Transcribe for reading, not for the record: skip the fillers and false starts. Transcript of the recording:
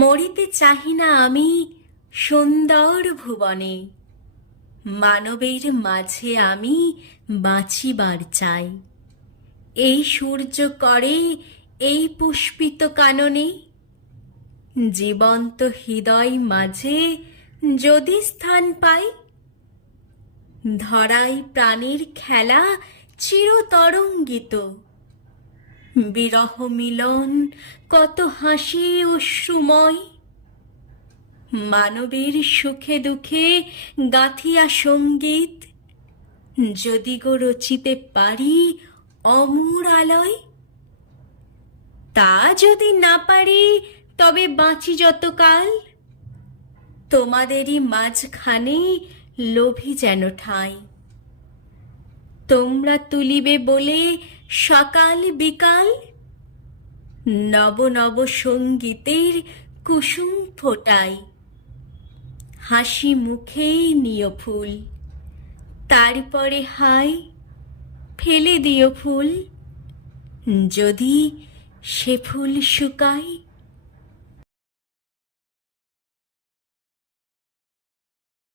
মরিতে চাহি না আমি সুন্দর ভুবনে, মানবের মাঝে আমি বাঁচিবার চাই। এই সূর্য করে এই পুষ্পিত কাননে, জীবন্ত হৃদয় মাঝে যদি স্থান পাই। ধরাই প্রাণীর খেলা চিরতরঙ্গিত, বিরহ মিলন কত হাসি অশ্রুময়। মানবের সুখে দুঃখে গাঁথিয়া সঙ্গীত, যদি গো রচিতে পারি অমর আলয়। তা যদি না পারি তবে বাঁচি যতকাল, তোমাদেরই মাঝখানে লোভী যেন ঠাঁই। তোমরা তুলিবে বলে সকাল বিকাল, নব নব সঙ্গীতের কুসুম ফোটাই। হাসি মুখে নিও ফুল, তারপরে হাই ফেলে দিও ফুল, যদি সে ফুল শুকায়।